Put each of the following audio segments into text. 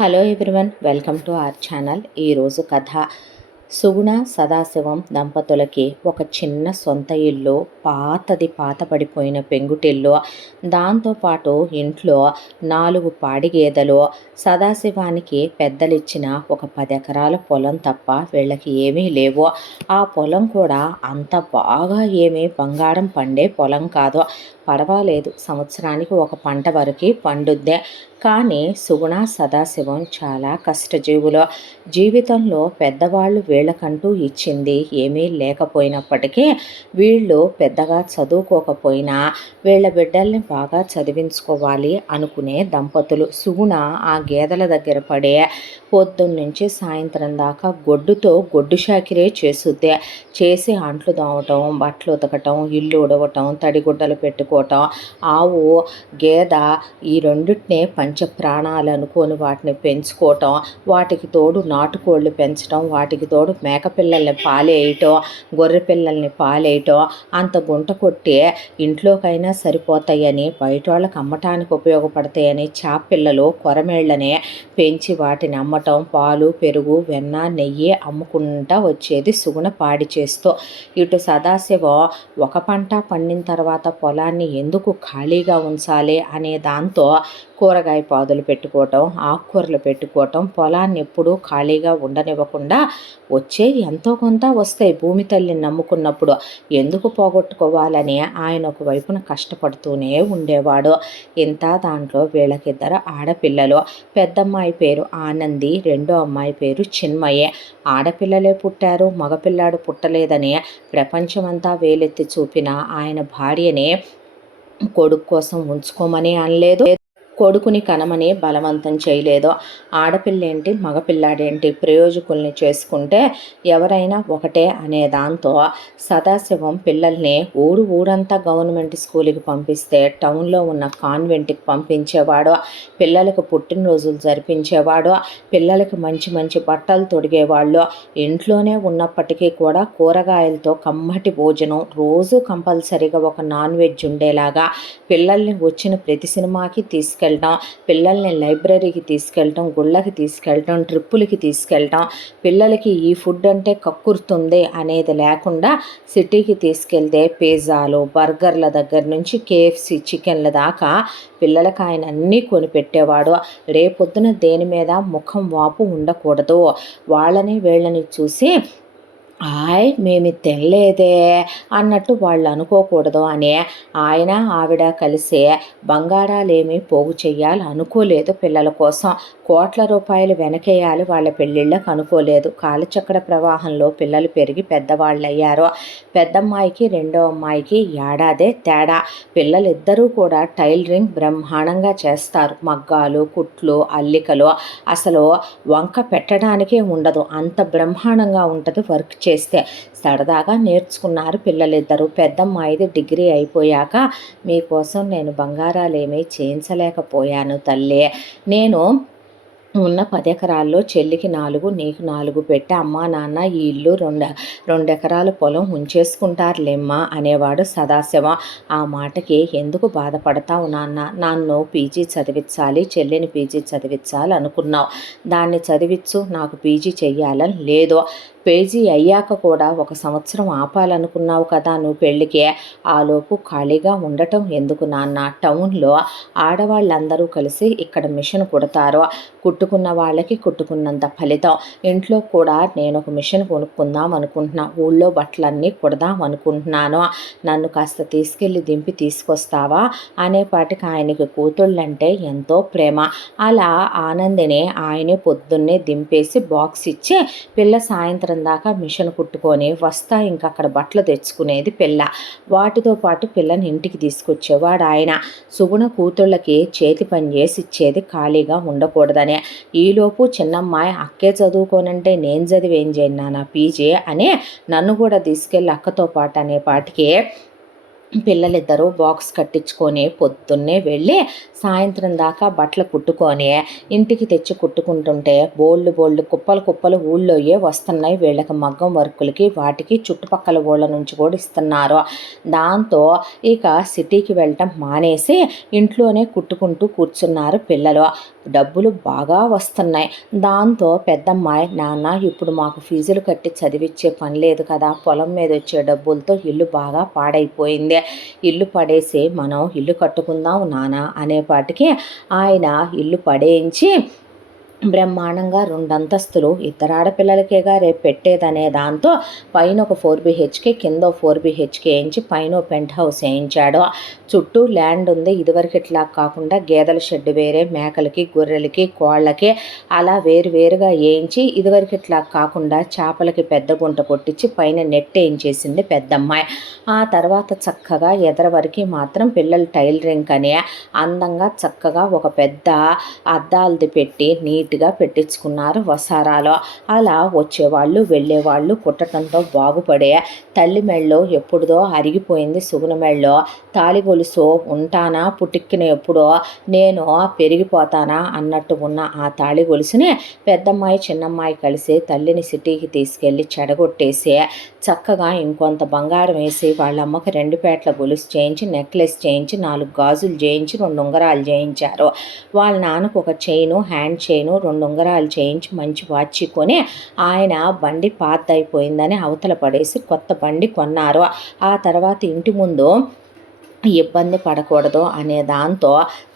Hello everyone, welcome to our channel. ఈరోజు కథ సుగుణ సదాశివం దంపతులకి ఒక చిన్న సొంత ఇల్లు, పాతపడిపోయిన పెంకుటిల్లు, దాంతోపాటు ఇంట్లో 4 పాడి గేదెలు, సదాశివానికి పెద్దలిచ్చిన ఒక 10 ఎకరాల పొలం తప్ప వీళ్ళకి ఏమీ లేవు. ఆ పొలం కూడా అంత బాగా ఏమీ బంగారం పండే పొలం కాదు. పర్వాలేదు, సంవత్సరానికి ఒక పంట వరకు పండుద్దే. కానీ సుగుణ సదాశివం చాలా కష్టజీవులు. జీవితంలో పెద్దవాళ్ళు వీళ్ళకంటూ ఇచ్చింది ఏమీ లేకపోయినప్పటికీ వీళ్ళు పెద్దగా చదువుకోకపోయినా వీళ్ళ బిడ్డల్ని బాగా చదివించుకోవాలి అనుకునే దంపతులు. సుగుణ ఆ గేదెల దగ్గర పడే పొద్దున్నుంచి సాయంత్రం దాకా గొడ్డు షాకిరే చేసుద్దే. చేసి అంట్లు తోమటం, బట్టలు ఉతకటం, ఇల్లు ఉడవటం, తడిగుడ్డలు పెట్టుకోవటం, ఆవు గేద ఈ రెండిటినే పంచ ప్రాణాలు అనుకొని వాటిని పెంచుకోవటం, వాటికి తోడు నాటుకోళ్ళు పెంచడం, వాటికి తోడు మేకపిల్లల్ని పాలేయటం, గొర్రె పిల్లల్ని పాలేయటం, అంత గుంట కొట్టి ఇంట్లోకైనా సరిపోతాయని, బయట వాళ్ళకి అమ్మటానికి ఉపయోగపడతాయని చేపపిల్లలు కొరమేళ్ళని పెంచి వాటిని అమ్మటం, పాలు పెరుగు వెన్న నెయ్యి అమ్ముకుంటా వచ్చేది సుగుణ పాడి చేస్తూ. ఇటు సదాశివం ఒక పంట పండిన తర్వాత పొలాన్ని ఎందుకు ఖాళీగా ఉంచాలి అనే దాంతో కూరగాయ పాదులు పెట్టుకోవటం, ఆకుకూరలు పెట్టుకోవటం, పొలాన్ని ఎప్పుడూ ఖాళీగా ఉండనివ్వకుండా వచ్చే ఎంతో కొంత వస్తాయి భూమి తల్లిని నమ్ముకున్నప్పుడు, ఎందుకు పోగొట్టుకోవాలని ఆయన ఒకవైపున కష్టపడుతూనే ఉండేవాడు. ఇంత దాంట్లో వీళ్ళకిద్దరు ఆడపిల్లలు. పెద్దమ్మాయి పేరు ఆనంది, రెండో అమ్మాయి పేరు చిన్మయే. ఆడపిల్లలే పుట్టారు, మగపిల్లాడు పుట్టలేదని ప్రపంచమంతా వేలెత్తి చూపిన ఆయన భార్యని కొడుకు కోసం ఉంచుకోమని అనలేదు, కొడుకుని కనమని బలవంతం చేయలేదు. ఆడపిల్లేంటి మగపిల్లాడేంటి, ప్రయోజకుల్ని చేసుకుంటే ఎవరైనా ఒకటే అనే దాంతో సదాశివం పిల్లల్ని ఊరంతా గవర్నమెంట్ స్కూల్కి పంపిస్తే టౌన్లో ఉన్న కాన్వెంట్కి పంపించేవాడు. పిల్లలకు పుట్టినరోజులు జరిపించేవాడు. పిల్లలకి మంచి మంచి బట్టలు తొడిగేవాళ్ళు. ఇంట్లోనే ఉన్నప్పటికీ కూడా కూరగాయలతో కమ్మటి భోజనం, రోజు కంపల్సరీగా ఒక నాన్ వెజ్ ఉండేలాగా, పిల్లల్ని వచ్చిన ప్రతి సినిమాకి తీసుకెళ్ళడం, పిల్లల్ని లైబ్రరీకి తీసుకెళ్ళటం, గుళ్ళకి తీసుకెళ్ళటం, ట్రిప్పులకి తీసుకెళ్ళటం, పిల్లలకి ఈ ఫుడ్ అంటే కక్కుర్తుంది అనేది లేకుండా సిటీకి తీసుకెళ్తే పిజ్జాలు బర్గర్ల దగ్గర నుంచి KFC చికెన్ల దాకా పిల్లలకి ఆయన అన్నీ కొనిపెట్టేవాడు. రేపొద్దున దేని మీద ముఖం వాపు ఉండకూడదు. వాళ్ళని వీళ్ళని చూసి మేము తినలేదే అన్నట్టు వాళ్ళు అనుకోకూడదు అని ఆయన ఆవిడ కలిసి బంగారాలేమీ పోగు చెయ్యాలి అనుకోలేదు. పిల్లల కోసం కోట్ల రూపాయలు వెనకేయాలి వాళ్ళ పెళ్ళిళ్ళకు అనుకోలేదు. కాలచక్ర ప్రవాహంలో పిల్లలు పెరిగి పెద్దవాళ్ళయ్యారు. పెద్దమ్మాయికి రెండో అమ్మాయికి ఏడాదే తేడా. పిల్లలిద్దరూ కూడా టైలరింగ్ బ్రహ్మాండంగా చేస్తారు. మగ్గాలు, కుట్లు, అల్లికలు అసలు వంక పెట్టడానికే ఉండదు, అంత బ్రహ్మాండంగా ఉంటుంది వర్క్ చేస్తే. సరదాగా నేర్చుకున్నారు పిల్లలిద్దరూ. పెద్దమ్మాయిది డిగ్రీ అయిపోయాక, మీకోసం నేను బంగారాలేమీ చేయించలేకపోయాను తల్లి, నేను ఉన్న 10 ఎకరాల్లో చెల్లికి 4 నీకు 4 పెట్టి అమ్మా నాన్న ఈ ఇల్లు 2 ఎకరాల పొలం ఉంచేసుకుంటారులేమ్మా అనేవాడు సదాశివం. ఆ మాటకి ఎందుకు బాధపడతావు నాన్న, నన్ను పీజీ చదివించాలి, చెల్లిని పీజీ చదివించాలి అనుకున్నావు, దాన్ని చదివించు, నాకు పీజీ చెయ్యాలని లేదు. పేజీ అయ్యాక కూడా 1 సంవత్సరం ఆపాలనుకున్నావు కదా నువ్వు పెళ్ళికే, ఆలోపు ఖాళీగా ఉండటం ఎందుకు నాన్న, టౌన్లో ఆడవాళ్ళందరూ కలిసి ఇక్కడ మిషన్ కుడతారు, కుట్టుకున్న వాళ్ళకి కుట్టుకున్నంత ఫలితం. ఇంట్లో కూడా నేను ఒక మిషన్ కొనుక్కుందాం అనుకుంటున్నా, ఊళ్ళో బట్టలన్నీ కుడదాం అనుకుంటున్నాను, నన్ను కాస్త తీసుకెళ్ళి దింపి తీసుకొస్తావా అనేపాటికి ఆయనకి కూతుళ్ళంటే ఎంతో ప్రేమ. అలా ఆనందిని ఆయనే పొద్దున్నే దింపేసి బాక్స్ ఇచ్చి పిల్ల సాయంత్రం దాకా మిషన్ కుట్టుకొని వస్తా ఇంకా అక్కడ బట్టలు తెచ్చుకునేది పిల్ల. వాటితో పాటు పిల్లని ఇంటికి తీసుకొచ్చేవాడు ఆయన. సుగుణ కూతుళ్ళకి చేతి పని చేసి ఇచ్చేది, ఖాళీగా ఉండకూడదనే. ఈలోపు చిన్నమ్మాయి అక్కే చదువుకోనంటే నేను చదివి ఏం చేయను నాన్న పీజీ అని నన్ను కూడా తీసుకెళ్ళి అక్కతో పాటు అనేపాటికి పిల్లలిద్దరూ బాక్స్ కట్టించుకొని పొద్దున్నే వెళ్ళి సాయంత్రం దాకా బట్టలు కుట్టుకొని ఇంటికి తెచ్చి కుట్టుకుంటుంటే బోళ్ళు కుప్పలు ఊళ్ళోయే వస్తున్నాయి వీళ్ళకి మగ్గం వర్కులకి, వాటికి చుట్టుపక్కల ఊళ్ళ నుంచి కూడా ఇస్తున్నారు. దాంతో ఇక సిటీకి వెళ్ళటం మానేసి ఇంట్లోనే కుట్టుకుంటూ కూర్చున్నారు పిల్లలు. డబ్బులు బాగా వస్తున్నాయి. దాంతో పెద్దమ్మాయి, నాన్న ఇప్పుడు మాకు ఫీజులు కట్టి చదివిచ్చే పని లేదు కదా, పొలం మీద వచ్చే డబ్బులతో ఇల్లు బాగా పాడైపోయింది, ఇల్లు పడేసి మనం ఇల్లు కట్టుకుందాం నాన్న అనేపాటికి ఆయన ఇల్లు పడేయించి బ్రహ్మాండంగా 2 అంతస్తులు ఇద్దరు ఆడపిల్లలకేగా రేపు పెట్టేదనే దాంతో పైన ఒక 4 BHK కింద 4 BHK వేయించి పైన పెంట్ హౌస్ వేయించాడు. చుట్టూ ల్యాండ్ ఉంది. ఇదివరకు ఇట్లా కాకుండా గేదెల షెడ్ వేరే, మేకలకి గొర్రెలకి కోళ్ళకి అలా వేరువేరుగా వేయించి ఇదివరకు ఇట్లా కాకుండా చేపలకి పెద్ద గుంట కొట్టించి పైన నెట్ వేయించేసింది పెద్దమ్మాయి. ఆ తర్వాత చక్కగా ఎదరవరకు మాత్రం పిల్లలు టైలరింగ్ అని అందంగా చక్కగా ఒక పెద్ద అద్దాలది పెట్టి నీట్గా పెట్టించుకున్నారు వసారాలో. అలా వచ్చేవాళ్ళు వెళ్ళేవాళ్ళు కుట్టడంతో బాగుపడే తల్లి మెళ్ళో ఎప్పుడుదో అరిగిపోయింది సుగుణ మెళ్ళో తాళి గొలుసు ఉంటానా పుట్టిక్కిన ఎప్పుడో నేను పెరిగిపోతానా అన్నట్టు ఉన్న ఆ తాళి గొలుసుని పెద్దమ్మాయి చిన్నమ్మాయి కలిసి తల్లిని సిటీకి తీసుకెళ్ళి చెడగొట్టేసి చక్కగా ఇంకొంత బంగారం వేసి వాళ్ళ అమ్మకి 2 పేటల గొలుసు చేయించి నెక్లెస్ చేయించి 4 గాజులు చేయించి 2 ఉంగరాలు చేయించారు. వాళ్ళ నాన్నకు ఒక చైను, హ్యాండ్ చైను, 2 ఉంగరాలు చేయించి మంచి వాచ్ కొని ఆయన బండి పాతైపోయిందని అవతల పడేసి కొత్త బండి కొన్నారు. ఆ తర్వాత ఇంటి ముందు ఇబ్బంది పడకూడదు అనే దాంతో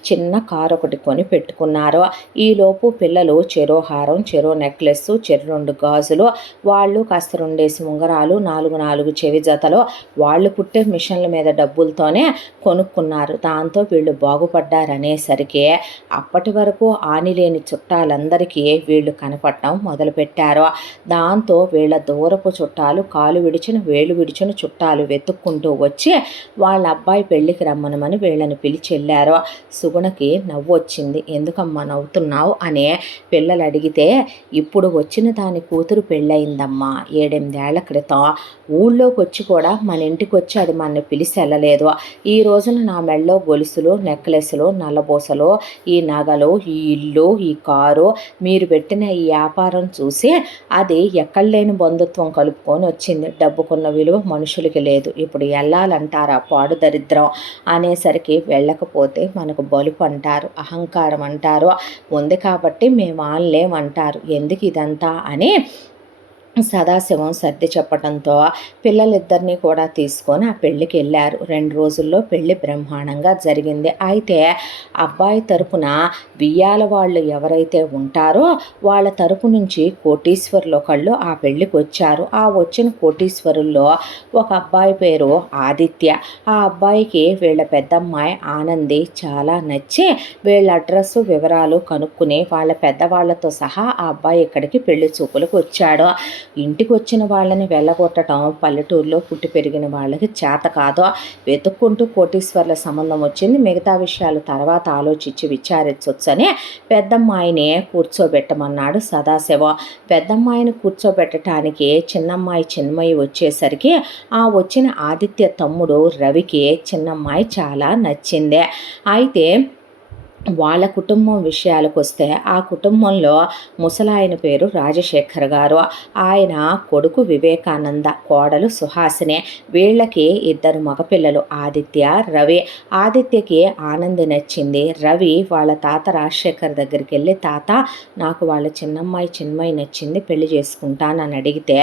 చిన్న కారు ఒకటి కొని పెట్టుకున్నారు. ఈలోపు పిల్లలు చెరో హారం, చెరో నెక్లెస్, చెరో 2 గాజులు, వాళ్ళు కాస్త 2 ఉంగరాలు, 4 చెవి జతలు వాళ్ళు కుట్టే మిషన్ల మీద డబ్బులతోనే కొనుక్కున్నారు. దాంతో వీళ్ళు బాగుపడ్డారనేసరికి అప్పటి వరకు ఆనిలేని చుట్టాలందరికీ వీళ్ళు కనపడటం మొదలుపెట్టారు. దాంతో వీళ్ళ దూరపు చుట్టాలు కాలు విడిచిన వేలు విడిచిన చుట్టాలు వెతుక్కుంటూ వచ్చి వాళ్ళ అబ్బాయి పెళ్ళికి రమ్మనమని వీళ్ళని పిలిచి వెళ్ళారు. సుగుణకి నవ్వు వచ్చింది. ఎందుకమ్మా నవ్వుతున్నావు అనే పిల్లలు అడిగితే, ఇప్పుడు వచ్చిన దాని కూతురు పెళ్ళయిందమ్మా 7-8 ఏళ్ల క్రితం. ఊళ్ళోకి వచ్చి కూడా మన ఇంటికి వచ్చి అది మన పిలిచి వెళ్ళలేదు. ఈ రోజున నా మెళ్ళలో గొలుసులు, నెక్లెస్లు, నల్లబోసలు, ఈ నగలు, ఈ ఇల్లు, ఈ కారు, మీరు పెట్టిన ఈ వ్యాపారం చూసి అది ఎక్కడ లేని బంధుత్వం కలుపుకొని వచ్చింది. డబ్బుకున్న విలువ మనుషులకి లేదు. ఇప్పుడు వెళ్ళాలంటారా పాడు దరిద్రం అనేసరికి వెళ్ళకపోతే మనకు బలుపు అంటారు, అహంకారం అంటారు, ఉంది కాబట్టి మేము ఆన్లేమంటారు. ఎందుకు ఇదంతా అని సదాశివం సర్ది చెప్పడంతో పిల్లలిద్దరినీ కూడా తీసుకొని ఆ పెళ్ళికి వెళ్ళారు. 2 రోజుల్లో పెళ్ళి బ్రహ్మాండంగా జరిగింది. అయితే అబ్బాయి తరపున బియ్యాల వాళ్ళు ఎవరైతే ఉంటారో వాళ్ళ తరపు నుంచి కోటీశ్వరులు ఒకళ్ళు ఆ పెళ్ళికి వచ్చారు. ఆ వచ్చిన కోటీశ్వరుల్లో ఒక అబ్బాయి పేరు ఆదిత్య. ఆ అబ్బాయికి వీళ్ళ పెద్దమ్మాయి ఆనంది చాలా నచ్చి వీళ్ళ అడ్రస్సు వివరాలు కనుక్కుని వాళ్ళ పెద్దవాళ్లతో సహా ఆ అబ్బాయి ఇక్కడికి పెళ్లి చూపులకు వచ్చాడు. ఇంటికి వచ్చిన వాళ్ళని వెళ్ళగొట్టడం పల్లెటూరులో పుట్టి పెరిగిన వాళ్ళకి చేత కాదు. వెతుక్కుంటూ కోటీశ్వర్ల సంబంధం వచ్చింది. మిగతా విషయాలు తర్వాత ఆలోచించి విచారించవచ్చని పెద్దమ్మాయిని కూర్చోబెట్టమన్నాడు సదాశివం. పెద్దమ్మాయిని కూర్చోబెట్టడానికి చిన్నమ్మాయి చిన్మయి వచ్చేసరికి ఆ వచ్చిన ఆదిత్య తమ్ముడు రవికి చిన్నమ్మాయి చాలా నచ్చింది. అయితే వాళ్ళ కుటుంబం విషయాలకు వస్తే ఆ కుటుంబంలో ముసలాయన పేరు రాజశేఖర్ గారు. ఆయన కొడుకు వివేకానంద, కోడలు సుహాసిని. వీళ్ళకి 2 మగపిల్లలు ఆదిత్య, రవి. ఆదిత్యకి ఆనంది నచ్చింది. రవి వాళ్ళ తాత రాజశేఖర్ దగ్గరికి వెళ్ళి, తాత నాకు వాళ్ళ చిన్నమ్మాయి చిన్మయి నచ్చింది, పెళ్లి చేసుకుంటానని అడిగితే,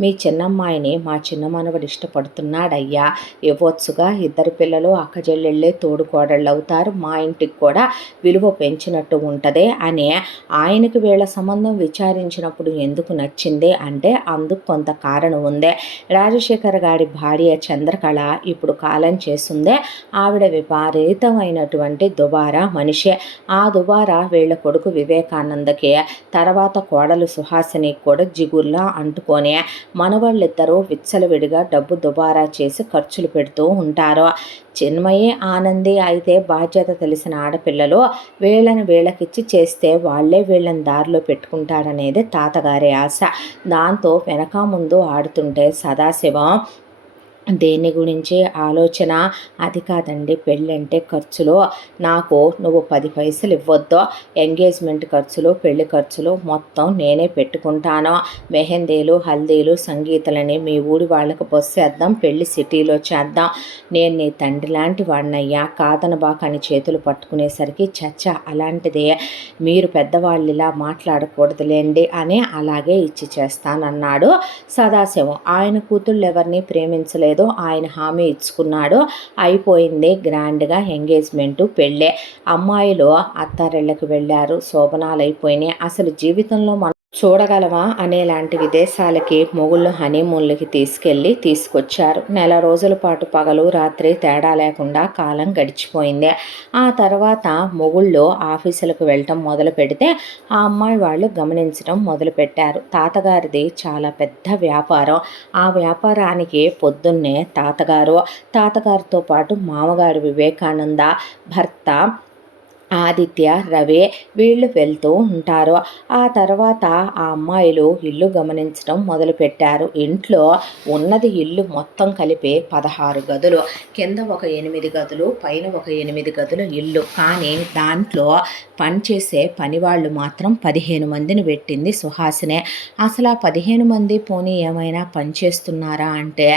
మీ చిన్నమ్మాయిని మా చిన్న మనవడు ఇష్టపడుతున్నాడయ్యా, ఇవ్వచ్చుగా, 2 పిల్లలు అక్కజెల్లెళ్ళే తోడు కోడళ్ళు అవుతారు, మా ఇంటికి కూడా విలువ పెంచినట్టు ఉంటుంది అని ఆయనకు వీళ్ళ సంబంధం విచారించినప్పుడు ఎందుకు నచ్చింది అంటే అందుకు కొంత కారణం ఉంది. రాజశేఖర్ గారి భార్య చంద్రకళ ఇప్పుడు కాలం చేస్తుంది. ఆవిడ విపరీతమైనటువంటి దుబారా మనిషి. ఆ దుబారా వీళ్ళ కొడుకు వివేకానందకి, తర్వాత కోడలు సుహాసిని కూడా జిగుర్లా అంటుకొని మనవాళ్ళిద్దరూ విచ్చలవిడిగా డబ్బు దుబారా చేసి ఖర్చులు పెడుతూ ఉంటారు. చిన్మయి ఆనంది అయితే బాధ్యత తెలిసిన ఆడపిల్లలు, వీళ్ళకిచ్చి చేస్తే వాళ్ళే వీళ్ళని దారిలో పెట్టుకుంటారనేది తాతగారి ఆశ. దాంతో వెనక ముందు ఆడుతుంటే సదాశివం దేని గురించి ఆలోచన అది కాదండి. పెళ్ళంటే ఖర్చులు. నాకు నువ్వు 10 పైసలు ఇవ్వొద్దు. ఎంగేజ్మెంట్ ఖర్చులు, పెళ్లి ఖర్చులు మొత్తం నేనే పెట్టుకుంటాను. మెహందీలు, హల్దీలు, సంగీతలని మీ ఊరి వాళ్ళకి బస్సు వేద్దాం, పెళ్లి సిటీలో చేద్దాం. నేను నీ తండ్రి లాంటి వాడినయ్యా, కాదనబాకని చేతులు పట్టుకునేసరికి చచ్చా అలాంటిదే, మీరు పెద్దవాళ్ళు ఇలా మాట్లాడకూడదులేండి అని అలాగే ఇచ్చి చేస్తానన్నాడు సదాశివం. ఆయన కూతుళ్ళు ఎవరిని ప్రేమించలేదు. ఆయన హామీ ఇచ్చుకున్నాడు. అయిపోయింది గ్రాండ్గా ఎంగేజ్మెంటు, పెళ్ళే. అమ్మాయిలు అత్తారిళ్ళకి వెళ్ళారు, శోభనాలు అయిపోయినాయి. అసలు జీవితంలో మనం చూడగలవా అనేలాంటి విదేశాలకి మొగుళ్ళు హనీమూన్లకి తీసుకొచ్చారు. నెల రోజుల పాటు పగలు రాత్రి తేడా లేకుండా కాలం గడిచిపోయింది. ఆ తర్వాత మొగుళ్ళు ఆఫీసులకు వెళ్ళటం మొదలు పెడితే ఆ అమ్మాయి వాళ్ళు గమనించడం మొదలుపెట్టారు. తాతగారిది చాలా పెద్ద వ్యాపారం. ఆ వ్యాపారానికి పొద్దున్నే తాతగారితో పాటు మామగారు వివేకానంద, భర్త ఆదిత్య, రవి వీళ్ళు వెళ్తూ ఉంటారు. ఆ తర్వాత ఆ అమ్మాయిలు ఇల్లు గమనించడం మొదలుపెట్టారు. ఇంట్లో ఉన్నది ఇల్లు మొత్తం కలిపి 16 గదులు, కింద ఒక 8 గదులు, పైన ఒక 8 గదుల ఇల్లు. కానీ దాంట్లో పనిచేసే పనివాళ్ళు మాత్రం 15 మందిని పెట్టింది సుహాసినే. అసలు ఆ 15 మంది పోనీ ఏమైనా పనిచేస్తున్నారా అంటే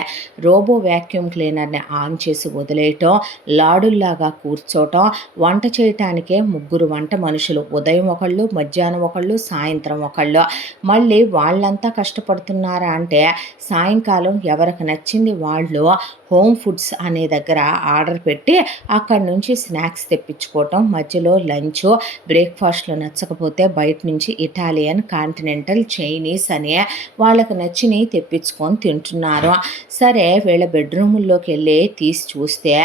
రోబో వ్యాక్యూమ్ క్లీనర్ని ఆన్ చేసి వదిలేయటం, లాడుల్లాగా కూర్చోటం, వంట చేయటానికి ముగ్గురు వంట మనుషులు, ఉదయం ఒకళ్ళు, మధ్యాహ్నం ఒకళ్ళు, సాయంత్రం ఒకళ్ళు. మళ్ళీ వాళ్ళంతా కష్టపడుతున్నారా అంటే సాయంకాలం ఎవరికి నచ్చింది వాళ్ళు హోమ్ ఫుడ్స్ అనే దగ్గర ఆర్డర్ పెట్టి అక్కడి నుంచి స్నాక్స్ తెప్పించుకోవటం, మధ్యలో లంచ్, బ్రేక్ఫాస్ట్లో నచ్చకపోతే బయట నుంచి ఇటాలియన్, కాంటినెంటల్, చైనీస్ అనే వాళ్ళకి నచ్చినవి తెప్పించుకొని తింటున్నారు. సరే వీళ్ళ బెడ్రూముల్లోకి వెళ్ళి తీసి చూస్తే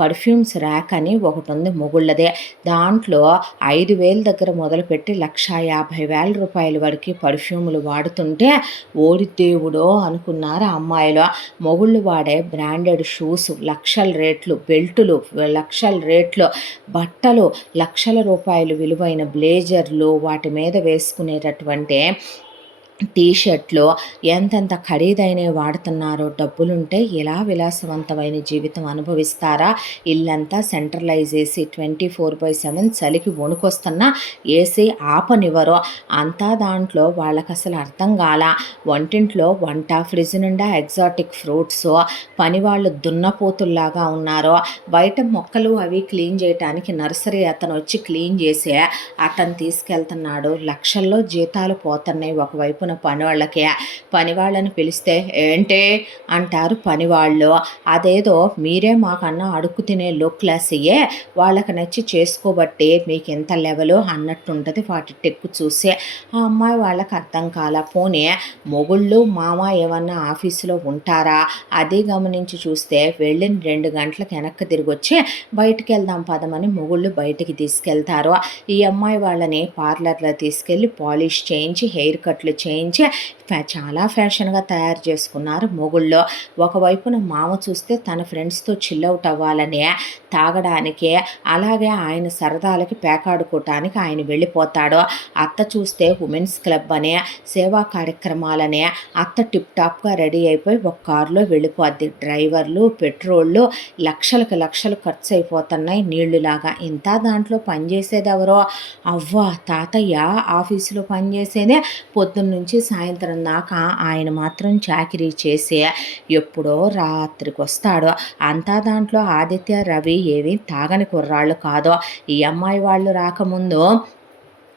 పర్ఫ్యూమ్స్ ర్యాక్ అని ఒకటి ఉంది మొగుళ్ళదే. దాంట్లో 5,000 దగ్గర మొదలుపెట్టి 1,50,000 రూపాయల వరకు పర్ఫ్యూములు వాడుతుంటే ఓడి దేవుడో అనుకున్నారు అమ్మాయిలు. మొగుళ్ళు వాడే బ్రాండెడ్ షూస్ లక్షల రేట్లు, బెల్టులు లక్షల రేట్లు, బట్టలు లక్షల రూపాయలు విలువైన బ్లేజర్లు, వాటి మీద వేసుకునేటటువంటి టీషర్ట్లు ఎంతెంత ఖరీదైనవి వాడుతున్నారో. డబ్బులుంటే ఇలా విలాసవంతమైన జీవితం అనుభవిస్తారా? ఇల్లంతా సెంట్రలైజ్ చేసి 24/7 చలికి వణుకొస్తున్నా ఏసీ ఆపనివ్వరు. అంతా దాంట్లో వాళ్ళకి అసలు అర్థం కాల. వంటింట్లో వంట, ఫ్రిడ్జ్ నిండా ఎగ్జాటిక్ ఫ్రూట్స్, పనివాళ్ళు దున్నపోతుల్లాగా ఉన్నారు. బయట మొక్కలు అవి క్లీన్ చేయటానికి నర్సరీ అతను వచ్చి క్లీన్ చేసి అతను తీసుకెళ్తున్నాడు. లక్షల్లో జీతాలు పోతున్నాయి ఒకవైపున పనివాళ్ళని పిలిస్తే ఏంటి అంటారు పనివాళ్ళు. అదేదో మీరే మాకన్నా అడుక్కు తినే లో క్లాసయ్యే, వాళ్ళకి నచ్చి చేసుకోబట్టి మీకు ఎంత లెవెలు అన్నట్టుంటుంది వాటి టెక్కు చూసే. ఆ అమ్మాయి వాళ్ళకి అర్థం కాల. పోనీ మొగుళ్ళు మామ ఏమన్నా ఆఫీసులో ఉంటారా? అది గమనించి చూస్తే వెళ్ళిన 2 గంటలకు వెనక్కి తిరిగి వచ్చి బయటికి వెళ్దాం పదమని మొగుళ్ళు బయటికి తీసుకెళ్తారు. ఈ అమ్మాయి వాళ్ళని పార్లర్లో తీసుకెళ్ళి పాలిష్ చేయించి, హెయిర్ కట్లు చేయించి చాలా ఫ్యాషన్గా తయారు చేసుకున్నారు మొగుళ్ళు. ఒకవైపున మామ చూస్తే తన ఫ్రెండ్స్తో చిల్అవుట్ అవ్వాలని, తాగడానికి, అలాగే ఆయన సరదాలకి పేకాడుకోవటానికి ఆయన వెళ్ళిపోతాడు. అత్త చూస్తే ఉమెన్స్ క్లబ్ అనే సేవా కార్యక్రమాలనే అత్త టిప్ టాప్గా రెడీ అయిపోయి ఒక కారులో వెళ్ళిపోద్ది. డ్రైవర్లు, పెట్రోళ్ళు లక్షలకు లక్షలు ఖర్చు అయిపోతున్నాయి నీళ్లులాగా. ఇంత దాంట్లో పనిచేసేది ఎవరో? అవ్వ తాతయ్య ఆఫీసులో పనిచేసేదే. పొద్దున్నుంచి సాయంత్రం దాకా ఆయన మాత్రం చాకిరీ చేసి ఎప్పుడో రాత్రికి వస్తాడు. అంతా దాంట్లో ఆదిత్య, రవి ఏవి తాగని కుర్రాళ్ళు కాదు. ఈ అమ్మాయి వాళ్ళు రాకముందు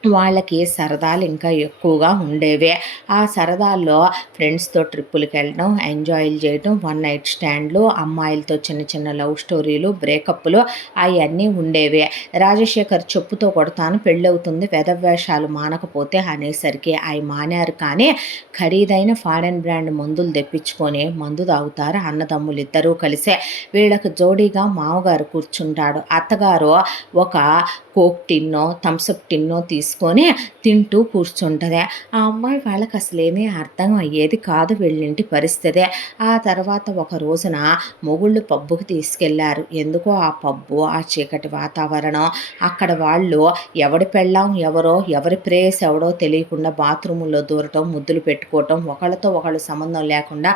వాళ్ళకి సరదాలు ఇంకా ఎక్కువగా ఉండేవే. ఆ సరదాల్లో ఫ్రెండ్స్తో ట్రిప్పులకి వెళ్ళడం, ఎంజాయ్లు చేయడం, 1 నైట్ స్టాండ్లు, అమ్మాయిలతో చిన్న చిన్న లవ్ స్టోరీలు, బ్రేకప్లు అవన్నీ ఉండేవే. రాజశేఖర్ చెప్పుతో కొడతాను పెళ్ళవుతుంది వెధవేషాలు మానకపోతే అనేసరికి అవి మానారు. కానీ ఖరీదైన ఫారెన్ బ్రాండ్ మందులు తెప్పించుకొని మందు తాగుతారు అన్నదమ్ములు ఇద్దరూ కలిసే. వీళ్ళకి జోడీగా మామగారు కూర్చుంటాడు. అత్తగారు ఒక కోక్ టిన్నో థమ్సప్ టిన్నో తీసుకొని తింటూ కూర్చుంటుంది. ఆ అమ్మాయి వాళ్ళకి అసలేమీ అర్థం అయ్యేది కాదు వీళ్ళింటి పరిస్థితి. ఆ తర్వాత ఒక రోజున మొగుళ్ళు పబ్బుకి తీసుకెళ్లారు. ఎందుకో ఆ పబ్బు, ఆ చీకటి వాతావరణం, అక్కడ వాళ్ళు ఎవడి పెళ్ళాం ఎవరో, ఎవరి ప్రేయస్ ఎవడో తెలియకుండా బాత్రూముల్లో దూరటం, ముద్దులు పెట్టుకోవటం, ఒకళ్ళతో ఒకళ్ళు సంబంధం లేకుండా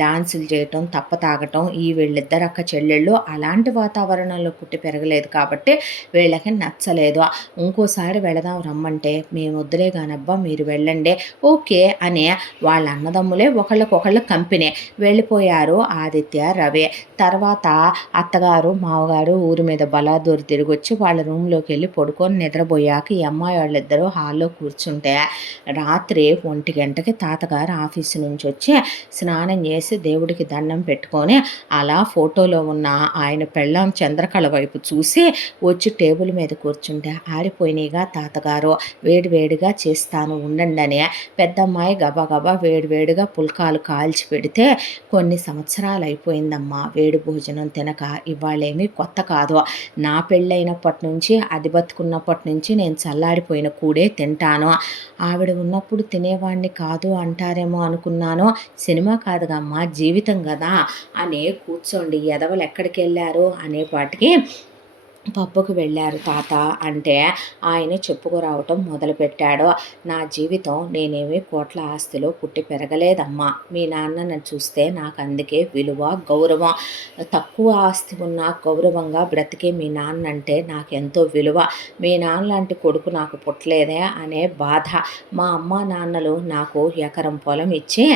డాన్సులు చేయటం, తప్ప తాగటం, ఈ వీళ్ళిద్దరు అక్క చెల్లెళ్ళు అలాంటి వాతావరణంలో పుట్టి పెరగలేదు కాబట్టి వీళ్ళకి నచ్చలేదు. ఇంకోసారి వెళదాం రమ్మంటే, మేము వద్దులే కానబ్బా మీరు వెళ్ళండి ఓకే అని వాళ్ళ అన్నదమ్ములే ఒకళ్ళకొకళ్ళు కంపెనీ వెళ్ళిపోయారు ఆదిత్య, రవి. తర్వాత అత్తగారు మామగారు ఊరి మీద బలాదూరు తిరిగొచ్చి వాళ్ళ రూమ్లోకి వెళ్ళి పడుకొని నిద్రపోయాక ఈ అమ్మాయి వాళ్ళిద్దరూ హాల్లో కూర్చుంటే రాత్రి 1 గంటకి తాతగారు ఆఫీసు నుంచి వచ్చి స్నానం చేసి దేవుడికి దండం పెట్టుకొని అలా ఫోటోలో ఉన్న ఆయన పెళ్ళాం చంద్రకళ వైపు చూసి వచ్చి టేబుల్ మీద కూర్చుంటే, ఆరిపోయినాయిగా తాతగారు వేడివేడిగా చేస్తాను ఉండండి అని పెద్దమ్మాయి గబగబా వేడివేడిగా పుల్కాలు కాల్చి పెడితే, కొన్ని సంవత్సరాలు అయిపోయిందమ్మా వేడి భోజనం తినక, ఇవాళేమీ కొత్త కాదు. నా పెళ్ళైనప్పటి నుంచి అది బతుకున్నప్పటి నుంచి నేను చల్లారిపోయిన కూడే తింటాను. ఆవిడ ఉన్నప్పుడు తినేవాడిని కాదు అంటారేమో అనుకున్నాను. సినిమా కాదుగమ్మా జీవితం కదా అని కూర్చోండి ఎదవలు ఎక్కడికి వెళ్ళారు అనేపాటికి పబ్బుకు వెళ్ళారు తాత అంటే ఆయన చెప్పుకురావటం మొదలుపెట్టాడు. నా జీవితం నేనేమి కోట్ల ఆస్తిలో పుట్టి పెరగలేదమ్మా. మీ నాన్న నన్ను చూస్తే నాకు అందుకే విలువ గౌరవం. తక్కువ ఆస్తి ఉన్న గౌరవంగా బ్రతికే మీ నాన్న అంటే నాకెంతో విలువ. మీ నాన్న లాంటి కొడుకు నాకు పుట్టలేదే అనే బాధ. మా అమ్మ నాన్నలు నాకు ఎకరం పొలం ఇచ్చి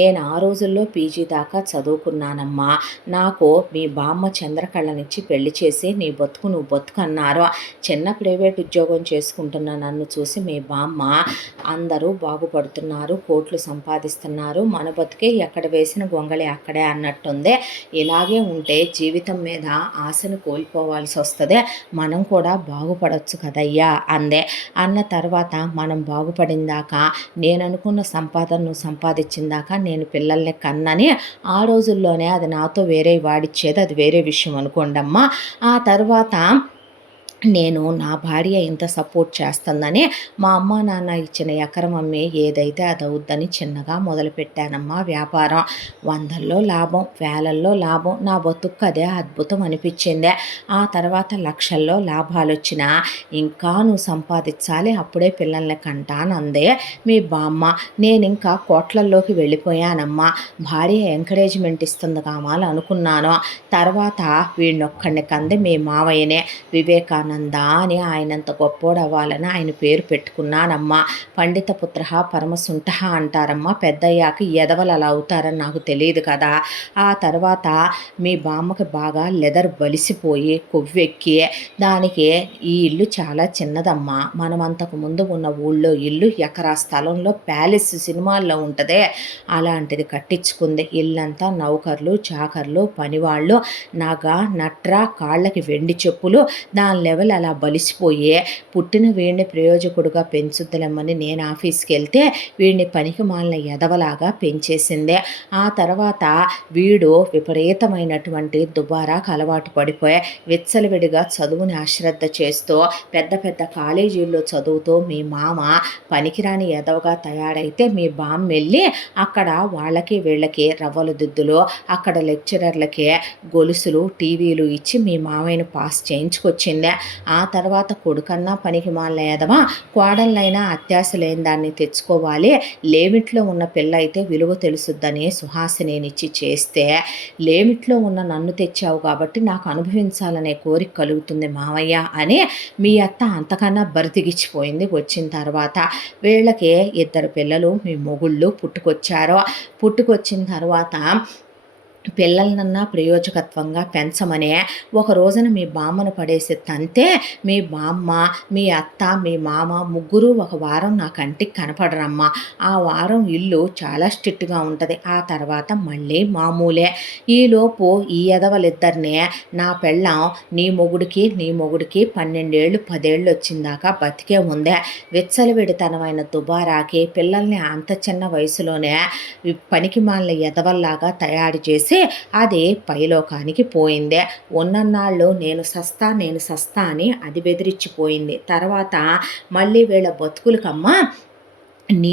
నేను ఆ రోజుల్లో పీజీ దాకా చదువుకున్నానమ్మా. నాకు మీ బామ్మ చంద్రకళనిచ్చి పెళ్లి చేసి నీ బతుకు నువ్వు బతుకన్నారు. చిన్న ప్రైవేట్ ఉద్యోగం చేసుకుంటున్న నన్ను చూసి మీ బామ్మ అందరూ బాగుపడుతున్నారు, కోట్లు సంపాదిస్తున్నారు, మన బతుకే ఎక్కడ వేసిన గొంగళి అక్కడే అన్నట్టుంది. ఇలాగే ఉంటే జీవితం మీద ఆశను కోల్పోవాల్సి వస్తుంది. మనం కూడా బాగుపడవచ్చు కదయ్యా అందే. అన్న తర్వాత మనం బాగుపడిందాక నేను అనుకున్న సంపాదన నువ్వు సంపాదించిందాక నేను పిల్లల్ని కన్నని ఆ రోజుల్లోనే అది నాతో వేరే వాడిచ్చేది, అది వేరే విషయం అనుకోండమ్మా. ఆ తర్వాత నేను నా భార్య ఇంత సపోర్ట్ చేస్తుందని మా అమ్మ నాన్న ఇచ్చిన ఎకరం అమ్మి ఏదైతే అది అవుద్దని చిన్నగా మొదలుపెట్టానమ్మా వ్యాపారం. 100ల్లో లాభం, వేలల్లో లాభం. నా బతుకు అదే అద్భుతం అనిపించిందే. ఆ తర్వాత లక్షల్లో లాభాలు వచ్చినా ఇంకా నువ్వు సంపాదించాలి అప్పుడే పిల్లల్ని కంటానందే మీ బామ్మ. నేను ఇంకా కోట్లల్లోకి వెళ్ళిపోయానమ్మా. భార్య ఎంకరేజ్మెంట్ ఇస్తుంది కామాలి అనుకున్నాను. తర్వాత వీడినొక్కడిని కంది మీ మావయ్యనే వివేకానంద అని ఆయనంత గొప్పోడు అవ్వాలని ఆయన పేరు పెట్టుకున్నానమ్మా. పండిత పుత్ర పరమసుంఠ అంటారమ్మా. పెద్దయ్యాక ఎదవలు అలా అవుతారని నాకు తెలియదు కదా. ఆ తర్వాత మీ బామ్మకి బాగా లెదర్ బలిసిపోయి కొవ్వెక్కి దానికి ఈ ఇల్లు చాలా చిన్నదమ్మా. మనం అంతకు ముందు ఉన్న ఊళ్ళో ఇల్లు ఎకరా స్థలంలో ప్యాలెస్ సినిమాల్లో ఉంటుందే అలాంటిది కట్టించుకుంది. ఇల్లంతా నౌకర్లు చాకర్లు పనివాళ్ళు నగ నట్ర కాళ్ళకి వెండి చెప్పులు. దాని లెవెల్ అలా బలిసిపోయి పుట్టిన వీడిని ప్రయోజకుడుగా పెంచుద్దలేమని నేను ఆఫీస్కి వెళ్తే వీడిని పనికి మాలిన ఎదవలాగా పెంచేసిందే. ఆ తర్వాత వీడు విపరీతమైనటువంటి దుబారాకు అలవాటు పడిపోయి విచ్చలవిడిగా చదువుని అశ్రద్ధ చేస్తూ పెద్ద పెద్ద కాలేజీల్లో చదువుతూ మీ మామ పనికిరాని ఎదవగా తయారైతే మీ బామ్మ వెళ్ళి అక్కడ వాళ్ళకి వీళ్ళకి రవ్వల దిద్దులు, అక్కడ లెక్చరర్లకి గొలుసులు టీవీలు ఇచ్చి మీ మామయ్యను పాస్ చేయించుకొచ్చిందే. ఆ తర్వాత కొడుకన్నా పనికి మాలిన ఎదవా, కోడళ్ళైనా అత్యాశ లేని దాన్ని తెచ్చుకోవాలి, లేమిట్లో ఉన్న పిల్ల అయితే విలువ తెలుసుద్దని సుహాసినినిచ్చి చేస్తే లేమిట్లో ఉన్న నన్ను తెచ్చావు కాబట్టి నాకు అనుభవించాలనే కోరిక కలుగుతుంది మావయ్య అని మీ అత్త అంతకన్నా బరితిగిచ్చిపోయింది. వచ్చిన తర్వాత వీళ్ళకి 2 పిల్లలు మీ మొగుళ్ళు పుట్టుకొచ్చిన తర్వాత పిల్లలనన్నా ప్రయోజకత్వంగా పెంచమనే ఒక రోజున మీ బామ్మను పడేసి తంతే మీ బామ్మ మీ అత్త మీ మామ ముగ్గురు ఒక వారం నా కంటికి కనపడరమ్మా. ఆ వారం ఇల్లు చాలా స్ట్రిక్ట్గా ఉంటుంది. ఆ తర్వాత మళ్ళీ మామూలే. ఈలోపు ఈ ఎదవలిద్దరినే నా పెళ్ళాం నీ మొగుడికి 12 ఏళ్ళు 10 ఏళ్ళు వచ్చిందాకా బతికే ఉందే. విచ్చలవిడితనమైన దుబారాకి పిల్లల్ని అంత చిన్న వయసులోనే పనికి మాలిన ఎదవల్లాగా తయారు చేసి చేసి అది పైలోకానికి పోయిందే. ఉన్నన్నాళ్ళు నేను సస్తా అని అది బెదిరించిపోయింది. తర్వాత మళ్ళీ వీళ్ళ బతుకులకమ్మా నీ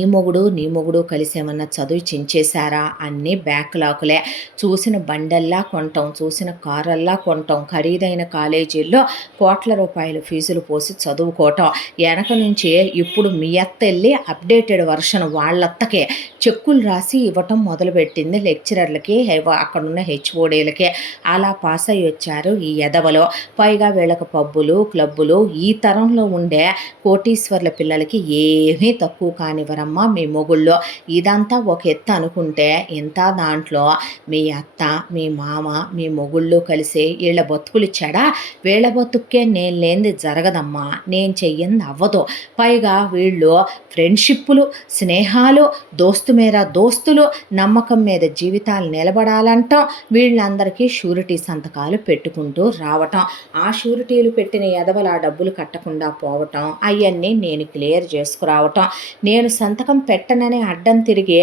మొగుడు కలిసి ఏమన్నా చదువు చించేశారా? అన్నీ బ్యాక్లాకులే. చూసిన బండల్లా కొంటాం, చూసిన కారల్లా కొంటాం, ఖరీదైన కాలేజీల్లో కోట్ల రూపాయల ఫీజులు పోసి చదువుకోవటం. వెనక నుంచి ఇప్పుడు మీ అత్త వెళ్ళి అప్డేటెడ్ వర్షన్ వాళ్ళత్తకే చెక్కులు రాసి ఇవ్వటం మొదలుపెట్టింది లెక్చరర్లకి, అక్కడున్న హెచ్ఓడీలకి. అలా పాస్ అయ్యి వచ్చారు ఈ ఎదవలో. పైగా వీళ్ళకి పబ్బులు, క్లబ్బులు, ఈ తరంలో ఉండే కోటీశ్వర్ల పిల్లలకి ఏమీ తక్కువ కానివ్వరమ్మా మీ మొగుళ్ళు. ఇదంతా ఒక ఎత్తు అనుకుంటే ఇంత దాంట్లో మీ అత్త, మీ మామ, మీ మొగుళ్ళు కలిసి వీళ్ళ బతుకులు ఇచ్చాడా? వీళ్ళ బతుక్కే నేను లేనిది జరగదమ్మా, నేను చెయ్యింది అవ్వదు. పైగా వీళ్ళు ఫ్రెండ్షిప్పులు, స్నేహాలు, దోస్తు మేర దోస్తులు, నమ్మకం మీద జీవితాలు నిలబడాలంటాం. వీళ్ళందరికీ షూరిటీ సంతకాలు పెట్టుకుంటూ రావటం, ఆ షూరిటీలు పెట్టిన ఎదవల ఆ డబ్బులు కట్టకుండా పోవటం, అవన్నీ నేను క్లియర్ చేసుకురావటం. నేను సంతకం పెట్టనని అడ్డం తిరిగి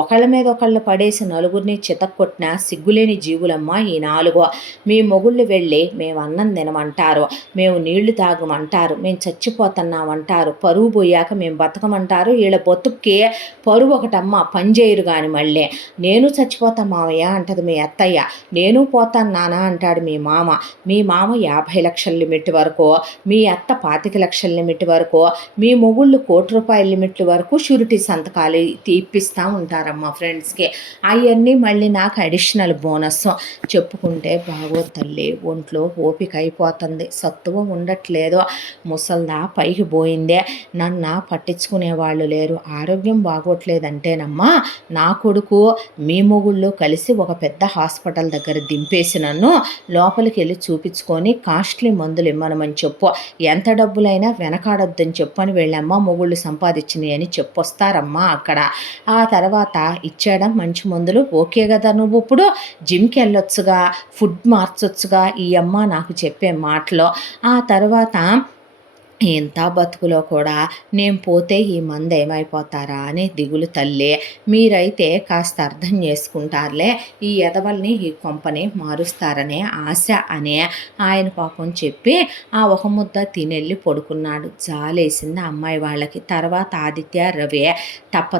ఒకళ్ళ మీద ఒకళ్ళు పడేసి నలుగురిని చితక్కొట్టిన సిగ్గులేని జీవులమ్మ ఈ నాలుగో. మీ మొగుళ్ళు వెళ్ళి మేము అన్నం తినమంటారు, మేము నీళ్లు తాగమంటారు, మేము చచ్చిపోతున్నామంటారు, పరువు పోయాక మేము బతకమంటారు. వీళ్ళ బతుక్కి పరువు ఒకటమ్మ, పనిచేయరు కానీ మళ్ళీ. నేను చచ్చిపోతా మావయ్య అంటది మీ అత్తయ్య, నేను పోతాను నాన్న అంటాడు మీ మామ. మీ మామ 50 లక్షల లిమిట్ వరకు, మీ అత్త 25 లక్షల లిమిట్ వరకు, మీ మొగుళ్ళు ₹1 కోటి లిమిట్ల వరకు షూరిటీ సంతకాలు ఇప్పిస్తూ ఉంటారమ్మా ఫ్రెండ్స్కి. అవన్నీ మళ్ళీ నాకు అడిషనల్ బోనస్. చెప్పుకుంటే బాగోదు తల్లి, ఒంట్లో ఓపిక అయిపోతుంది, సత్తువ ఉండట్లేదు, ముసల్దా పైకి పోయిందే, నన్ను పట్టించుకునే వాళ్ళు లేరు, ఆరోగ్యం బాగోట్లేదంటేనమ్మా నా కొడుకు మీ మొగుళ్ళు కలిసి ఒక పెద్ద హాస్పిటల్ దగ్గర దింపేసి నన్ను లోపలికి వెళ్ళి చూపించుకొని కాస్ట్లీ మందులు ఇమ్మనమని చెప్పు, ఎంత డబ్బులైనా వెనకాడొద్దని చెప్పని వెళ్ళమ్మా మొగుళ్ళు సంపాదించినాయి అని చెప్పొస్తారమ్మా అక్కడ. ఆ తర్వాత ఇచ్చాడా మంచి మందులు, ఓకే కదా, నువ్వు ఇప్పుడు జిమ్కి వెళ్ళొచ్చుగా, ఫుడ్ మార్చొచ్చుగా, ఈ అమ్మ నాకు చెప్పే మాటలో. ఆ తర్వాత ఇంత బతుకులో కూడా నేను పోతే ఈ మంది ఏమైపోతారా అని దిగులు తల్లి. మీరైతే కాస్త అర్థం చేసుకుంటారులే, ఈ ఎదవల్ని ఈ కొంపని మారుస్తారనే ఆశ అనే ఆయన పాపం చెప్పి ఆ ఒక ముద్ద తినెళ్ళి పడుకున్నాడు. జాలేసింది అమ్మాయి వాళ్ళకి. తర్వాత ఆదిత్య, రవి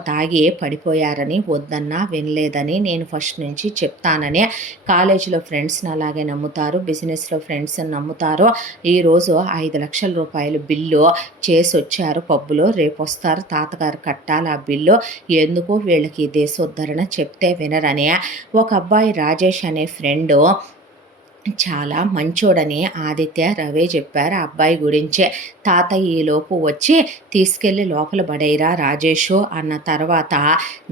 తాగి పడిపోయారని వద్దన్నా వినలేదని నేను ఫస్ట్ నుంచి చెప్తానని. కాలేజీలో ఫ్రెండ్స్ని అలాగే నమ్ముతారు, బిజినెస్లో ఫ్రెండ్స్ని నమ్ముతారు. ఈరోజు 5 లక్షల రూపాయలు బిల్లు చేసి వచ్చారు పబ్బులో, రేపు వస్తారు తాతగారు కట్టాలి ఆ బిల్లు. ఎందుకు వీళ్ళకి దేశోద్ధరణ చెప్తే వినరని ఒక అబ్బాయి రాజేష్ అనే ఫ్రెండు చాలా మంచోడని ఆదిత్య, రవి చెప్పారు ఆ అబ్బాయి గురించే. తాత ఈలోపు వచ్చి తీసుకెళ్ళి లోపల పడేయరా రాజేషు అన్న తర్వాత,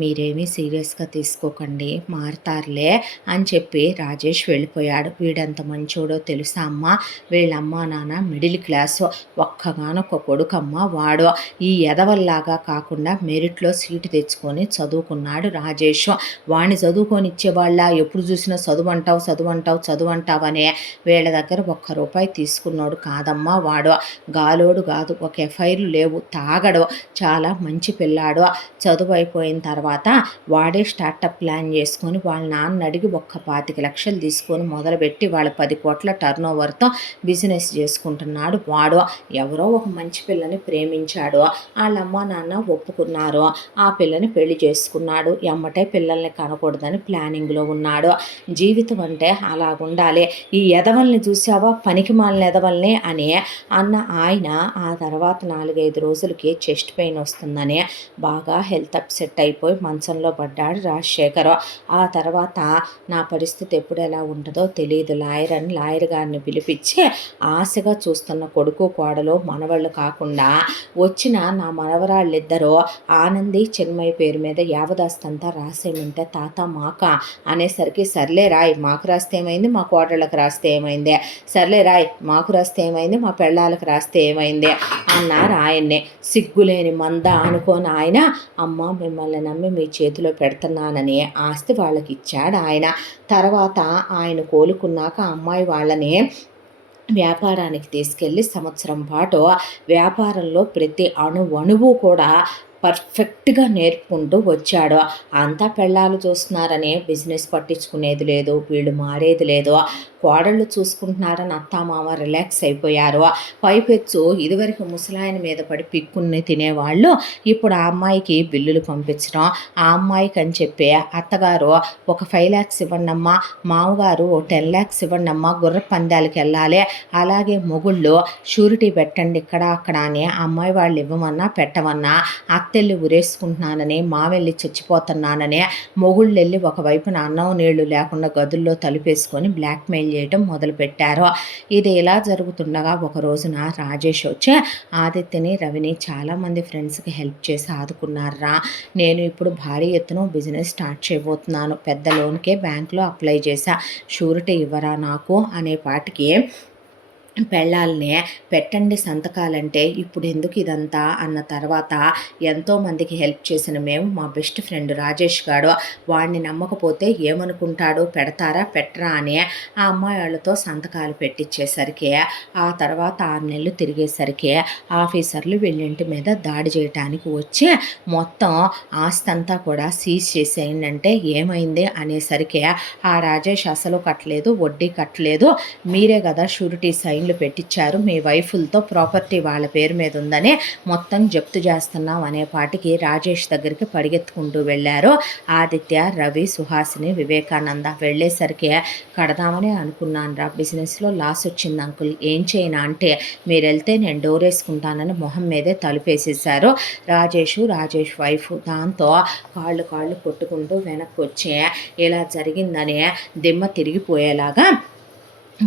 మీరేమీ సీరియస్గా తీసుకోకండి, మారుతారులే అని చెప్పి రాజేష్ వెళ్ళిపోయాడు. వీడంత మంచోడో తెలుసా అమ్మ, వీళ్ళమ్మ నాన్న మిడిల్ క్లాసు, ఒక్కగానొక్క కొడుకమ్మ వాడు. ఈ ఎదవల్లాగా కాకుండా మెరిట్లో సీటు తెచ్చుకొని చదువుకున్నాడు రాజేష్. వాడిని చదువుకొని ఇచ్చేవాళ్ళ, ఎప్పుడు చూసినా చదువంటావు అనే వీళ్ళ దగ్గర ₹1 తీసుకున్నాడు కాదమ్మా వాడు. గాలోడు కాదు, ఒక ఎఫ్ఐఆర్లు లేవు, తాగడు, చాలా మంచి పిల్లాడు. చదువు అయిపోయిన తర్వాత వాడే స్టార్టప్ ప్లాన్ చేసుకొని వాళ్ళ నాన్న అడిగి 25 లక్షలు తీసుకొని మొదలుపెట్టి వాళ్ళ 10 కోట్ల టర్న్ ఓవర్తో బిజినెస్ చేసుకుంటున్నాడు వాడు. ఎవరో ఒక మంచి పిల్లని ప్రేమించాడు, వాళ్ళ అమ్మ నాన్న ఒప్పుకున్నారు, ఆ పిల్లని పెళ్లి చేసుకున్నాడు. ఎమ్మటే పిల్లల్ని కనకూడదని ప్లానింగ్లో ఉన్నాడు. జీవితం అంటే అలాగుండాలి. ఈ ఎదవల్ని చూసావా, పనికి మాలిన ఎదవల్ని అని అన్న ఆయన ఆ తర్వాత 4-5 రోజులకి చెస్ట్ పెయిన్ వస్తుందని బాగా హెల్త్ అప్సెట్ అయిపోయి మంచంలో పడ్డాడు రాజశేఖర్. ఆ తర్వాత నా పరిస్థితి ఎప్పుడు ఎలా ఉంటుందో తెలియదు, లాయర్ గారిని పిలిపించి ఆశగా చూస్తున్న కొడుకు కోడలు మనవాళ్ళు కాకుండా వచ్చిన నా మనవరాళ్ళిద్దరూ ఆనంది, చిన్మయ్య పేరు మీద యావదాస్తంతా రాసేయమంటే తాత మాక అనేసరికి, సర్లే రాయ్, మాకు రాస్తే ఏమైంది, మా కోడళ్ళకి రాస్తే ఏమైంది, సర్లే రాయ్, మాకు రాస్తే ఏమైంది, మా పెళ్ళాలకు రాస్తే ఏమైంది అన్నారు ఆయన్నే. సిగ్గులేని మంద అనుకోని ఆయన, అమ్మ మిమ్మల్ని నమ్మి మీ చేతిలో పెడుతున్నానని ఆస్తి వాళ్ళకి ఇచ్చాడు ఆయన. తర్వాత ఆయన కోలుకున్నాక అమ్మాయి వాళ్ళని వ్యాపారానికి తీసుకెళ్ళి సంవత్సరం పాటు వ్యాపారంలో ప్రతి అణువు కూడా పర్ఫెక్ట్గా నేర్పుకుంటూ వచ్చాడు. అంతా పెళ్ళాలు చూస్తున్నారని బిజినెస్ పట్టించుకునేది లేదు, వీళ్ళు మారేది లేదు. కోడళ్ళు చూసుకుంటున్నారని అత్తామామ రిలాక్స్ అయిపోయారు. పైపెచ్చు ఇదివరకు ముసలాయన మీద పడి పిక్కుని తినేవాళ్ళు ఇప్పుడు ఆ అమ్మాయికి బిల్లులు పంపించడం, ఆ అమ్మాయికి అని చెప్పి అత్తగారు ఒక 5 lakhs ఇవ్వండమ్మా, మామగారు 10 lakhs ఇవ్వండమ్మా, గుర్ర పందాలకి వెళ్ళాలి, అలాగే మొగుళ్ళు షూరిటీ పెట్టండి ఇక్కడ అక్కడ అని అమ్మాయి వాళ్ళు ఇవ్వమన్నా పెట్టమన్నా అత్తెళ్ళి ఉరేసుకుంటున్నానని, మావెళ్ళి చచ్చిపోతున్నానని, మొగుళ్ళు వెళ్ళి ఒకవైపున అన్నం నీళ్లు లేకుండా గదుల్లో తలుపేసుకొని బ్లాక్మెయిల్ చేయడం మొదలుపెట్టారు. ఇది ఇలా జరుగుతుండగా ఒక రోజున రాజేష్ వచ్చి ఆదిత్యని, రవిని చాలామంది ఫ్రెండ్స్కి హెల్ప్ చేసి ఆదుకున్నారా. నేను ఇప్పుడు భారీ ఎత్తున బిజినెస్ స్టార్ట్ చేయబోతున్నాను, పెద్ద లోన్కే బ్యాంకులో అప్లై చేశా, షూరిటీ ఇవ్వరా నాకు అనే పాటికి పెళ్ళాలనే పెట్టండి సంతకాలంటే ఇప్పుడు ఎందుకు ఇదంతా అన్న తర్వాత ఎంతోమందికి హెల్ప్ చేసిన మేము, మా బెస్ట్ ఫ్రెండ్ రాజేష్ గారు, వాడిని నమ్మకపోతే ఏమనుకుంటాడో పెడతారా పెట్టరా అని ఆ అమ్మాయి వాళ్ళతో సంతకాలు పెట్టించేసరికి ఆ తర్వాత 6 నెలలు తిరిగేసరికి ఆఫీసర్లు వీళ్ళింటి మీద దాడి చేయటానికి వచ్చి మొత్తం ఆస్తి అంతా కూడా సీజ్ చేసేయండి ఏమైంది అనేసరికి ఆ రాజేష్ అసలు కట్టలేదు, వడ్డీ కట్టలేదు, మీరే కదా షూరిటీ సైన్లు పెట్టించారు, మీ వైఫులతో ప్రాపర్టీ వాళ్ళ పేరు మీద ఉందని మొత్తం జప్తు చేస్తున్నాం అనే పాటికి రాజేష్ దగ్గరికి పరిగెత్తుకుంటూ వెళ్ళారు ఆదిత్య, రవి, సుహాసిని, వివేకానంద. వెళ్ళేసరికి కడదామని అనుకున్నాను రా, బిజినెస్లో లాస్ వచ్చింది అంకుల్, ఏం చేయనా అంటే మీరు వెళ్తే నేను డోర్ వేసుకుంటానని మొహం మీదే తలుపేసేసారు రాజేష్ వైఫ్. దాంతో కాళ్ళు కొట్టుకుంటూ వెనక్కి వచ్చి ఇలా జరిగిందని దిమ్మ తిరిగిపోయేలాగా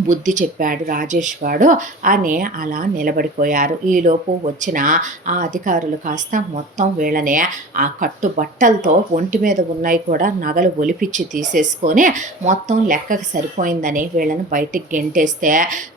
బుద్ధి చెప్పాడు రాజేష్ గారు అని అలా నిలబడిపోయారు. ఈలోపు వచ్చిన ఆ అధికారులు కాస్త మొత్తం వీళ్ళనే ఆ కట్టుబట్టలతో ఒంటి మీద ఉన్నాయి కూడా నగలు ఒలిపిచ్చి తీసేసుకొని మొత్తం లెక్కకు సరిపోయిందని వీళ్ళని బయటికి గెంటేస్తే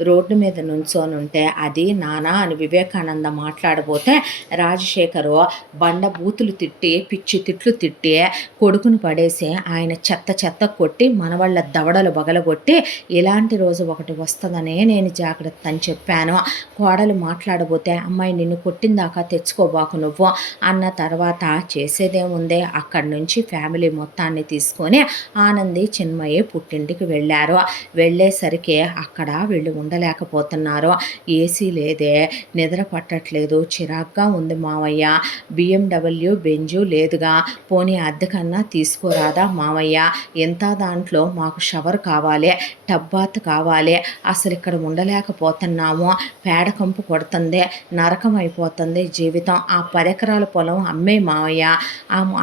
రోడ్డు మీద నుంచొని ఉంటే అది నానా అని వివేకానంద మాట్లాడబోతే రాజశేఖరు బండ బూతులు తిట్టి పిచ్చి తిట్లు తిట్టి కొడుకును పడేసి ఆయన చెత్త కొట్టి మనవాళ్ళ దవడలు బగలగొట్టి ఇలాంటి రోజు ఒకటి వస్తుందనే నేను జాగ్రత్త అని చెప్పాను. కోడలు మాట్లాడబోతే అమ్మాయి నిన్ను కొట్టిందాకా తెచ్చుకోబాకు నువ్వు అన్న తర్వాత చేసేదేముందే, అక్కడి నుంచి ఫ్యామిలీ మొత్తాన్ని తీసుకొని ఆనంది, చిన్మయ్య పుట్టింటికి వెళ్ళారు. వెళ్ళేసరికి అక్కడ వీళ్ళు ఉండలేకపోతున్నారు. ఏసీ లేదే, నిద్ర పట్టట్లేదు, చిరాగ్గా ఉంది మావయ్య, BMW బెంజు లేదుగా, పోనీ అద్దెకన్నా తీసుకోరాదా మావయ్య, ఎంత దాంట్లో మాకు షవర్ కావాలి, టబ్ బాత్ కావాలి, అసలు ఇక్కడ ఉండలేకపోతున్నాము, పేడ కంపు కొడుతుంది, నరకం అయిపోతుంది జీవితం, ఆ 10 ఎకరాల పొలం అమ్మే మావయ్య,